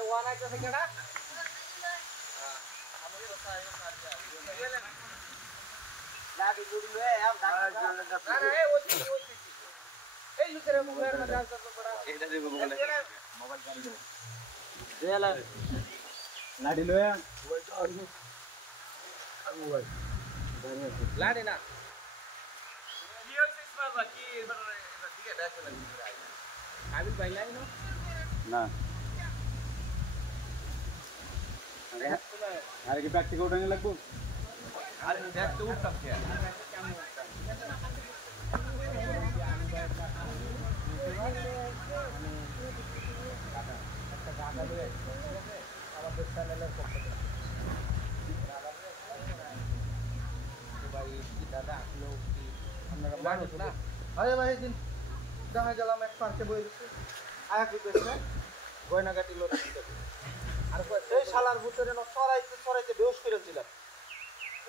one আইতেছে কেডা লাডি লুড়ি লয়ে আম না এ ওই এই লুকের মোবাইল মধ্যে আসতো বড় এটা দেব মোবাইল গাড়ি দেলা লাডি লয়ে মোবাইল লাডি না কি হইছে বাবা কি এবার দিকে দেখো না কাবিল ভাই নাই না আরে কি প্র্যাকটিস উঠানে লাগবো আরে দেখ তো উঠতাম কি আমাদের চ্যানেলের পক্ষ থেকে ভাই কি দাদা আসলো কি আপনারা মানুষ না আরে ভাই দিন দেখা গেলাম এক পার্কে বই দিচ্ছি আয়া কি পেছে গয়নাগাটি লোক আর সেই শালার ভিতরে সরাইতে বেউস করেছিলাম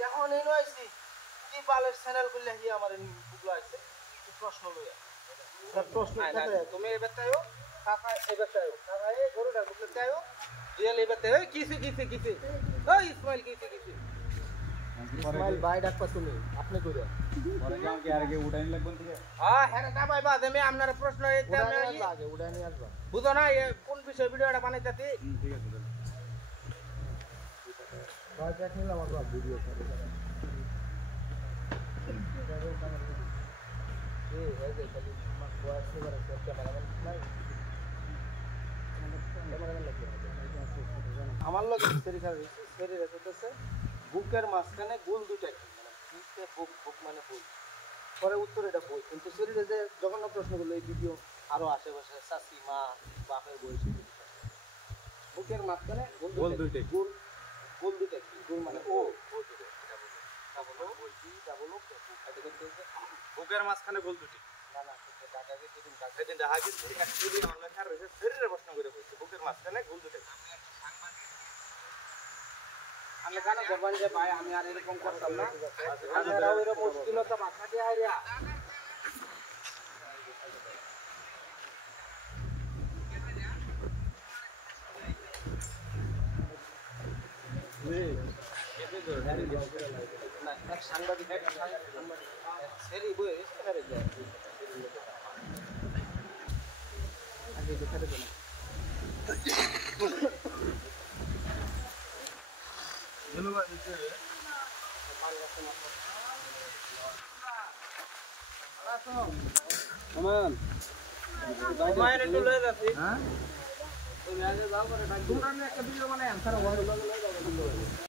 এখন এই নয়ছি কি বালের চ্যানেল করলে কি আমার বুগলো আছে কি প্রশ্ন লইয়া স্যার প্রশ্ন তুমি এবার তাইও কাকা এবার তাইও কাকা এই গরুটা বুগলো তাইও রিয়েল এবার তাইও কিসি ওই ইসমাইল কিসি ইসমাইল ভাই ডাকবা তুমি আপনি কইরা পরে গাম কি আর কি উঠাই লাগবেন থেকে হ্যাঁ হ্যাঁ না ভাই বাদ আমি আপনার প্রশ্ন এটা আমি লাগে উঠাই নিয়ে আসবা বুঝো না কোন বিষয় ভিডিওটা বানাইতাছি ঠিক আছে ভাই দেখ নিলাম আমার ভিডিও করে এই যে খালি বয়স করে ক্যামেরাম্যান নাই ক্যামেরাম্যান লাগে আমার লোক শরীরে হতেছে বুকের মাঝখানে গোল দুইটা মানে বুকে বুক মানে বুক পরে উত্তর এটা বই কিন্তু শরীরে যে জঘন্য প্রশ্নগুলো এই ভিডিও আরো আশেপাশে চাষি মা বাপের বয়সী বুকের মাঝখানে গোল দুইটা গোল দুইটা গোল মানে ও বুকের মাঝখানে গোল দুটি না না টাকাকে দিন টাকা দিন দেখা গেছে শরীরে প্রশ্ন করে বলছে বুকের মাঝখানে গোল দুটি আমি কেন বলবেন যে ভাই আমি আর এরকম করতাম না আপনারাও এরকম মুশকিলতা মাথা দিয়ে আইরা এক সাংবাদিক সেরি বই সেখানে যায় আগে দেখাতে দেন ধন্যবাদ দিতে আমান মায়ের একটু লয়ে যাচ্ছি হ্যাঁ তুমি আগে যাও করে তোমরা একটা ভিডিও বানাই আনসার ওয়ার্ড